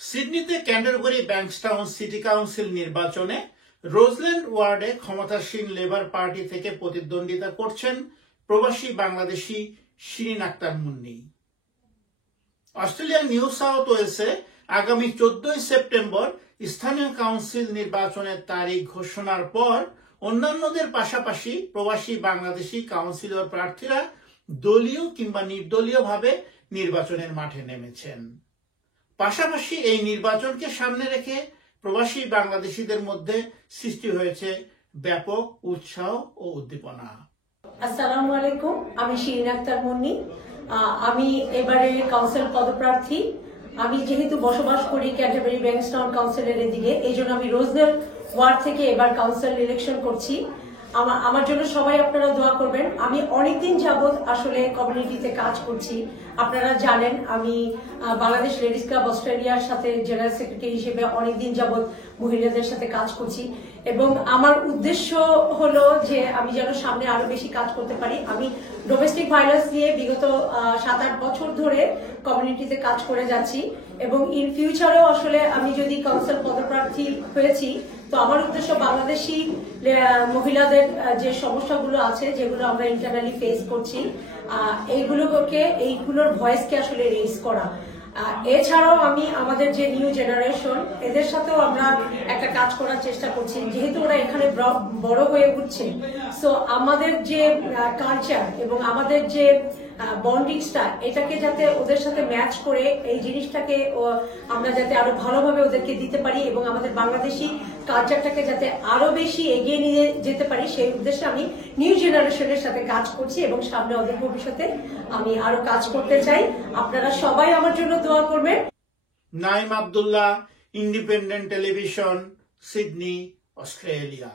সিডনিতে Canterbury Bankstown city council নির্বাচনে রোজল্যান্ড ওয়ার্ডে ক্ষমতাসীন লেবার পার্টি থেকে প্রতিদ্বন্দ্বিতা করছেন প্রবাসী বাংলাদেশি শিরিন আক্তার মুন্নি। অস্ট্রেলিয়ার নিউ সাউথ ওয়েলসে আগামী 14 সেপ্টেম্বর স্থানীয় কাউন্সিল নির্বাচনের তারিখ ঘোষণার পর অন্যান্যদের পাশাপাশি প্রবাসী বাংলাদেশি কাউন্সিলর প্রার্থীরা দলীয় কিংবা নির্দলীয়ভাবে নির্বাচনের মাঠে নেমেছেন। পাশাপাশি এই নির্বাচনকে সামনে রেখে প্রবাসী বাংলাদেশিদের মধ্যে সৃষ্টি হয়েছে ব্যাপক উৎসাহ ও উদ্দীপনা। আসসালামু আলাইকুম, আমি শিরিন আক্তার মুন্নি। আমি এবারে কাউন্সিল পদপ্রার্থী। আমি যেহেতু বসবাস করি ক্যান্টারবারি ব্যাংকস্টাউন কাউন্সিলের এদিকে, এই জন্য আমি রোজল্যান্ড ওয়ার্ড থেকে এবার কাউন্সিল ইলেকশন করছি। আমার জন্য সবাই আপনারা দোয়া করবেন। আমি অনেকদিন যাবৎ আসলে কমিউনিটিতে কাজ করছি। আপনারা জানেন আমি বাংলাদেশ লেডিস ক্লাব অস্ট্রেলিয়ার সাথে জেনারেল সেক্রেটারি হিসেবে অনেকদিন যাবৎ মহিলাদের সাথে কাজ করছি এবং আমার উদ্দেশ্য হলো যে আমি যেন সামনে আরো বেশি কাজ করতে পারি। আমি ডোমেস্টিক ভায়োলেন্স নিয়ে বিগত 7-8 বছর ধরে কমিউনিটিতে কাজ করে যাচ্ছি এবং ইন ফিউচারেও আসলে আমি যদি কাউন্সিল পদপ্রার্থী হয়েছি তো আমার উদ্দেশ্য বাংলাদেশি মহিলাদের যে সমস্যাগুলো আছে যেগুলো আমরা ইন্টারনালি ফেস করছি এইগুলোর ভয়েসকে আসলে রেজ করা। এছাড়াও আমি আমাদের যে নিউ জেনারেশন এদের সাথেও আমরা একটা কাজ করার চেষ্টা করছি, যেহেতু ওরা এখানে বড় হয়ে উঠছে। সো আমাদের যে কালচার এবং আমাদের যে বন্ডিংসটা এটাকে যাতে ওদের সাথে ম্যাচ করে এই জিনিসটাকে আমরা যাতে আরো ভালোভাবে ওদেরকে দিতে পারি এবং আমাদের বাংলাদেশি কালচারটাকে যাতে আরো বেশি এগিয়ে নিয়ে যেতে পারি সেই উদ্দেশ্যে আমি নিউ জেনারেশনের সাথে কাজ করছি এবং সামনে ওদের ভবিষ্যতে আমি আরো কাজ করতে চাই। আপনারা সবাই আমার জন্য দোয়া করবেন। Naim Abdullah, independent television, Sydney, Australia.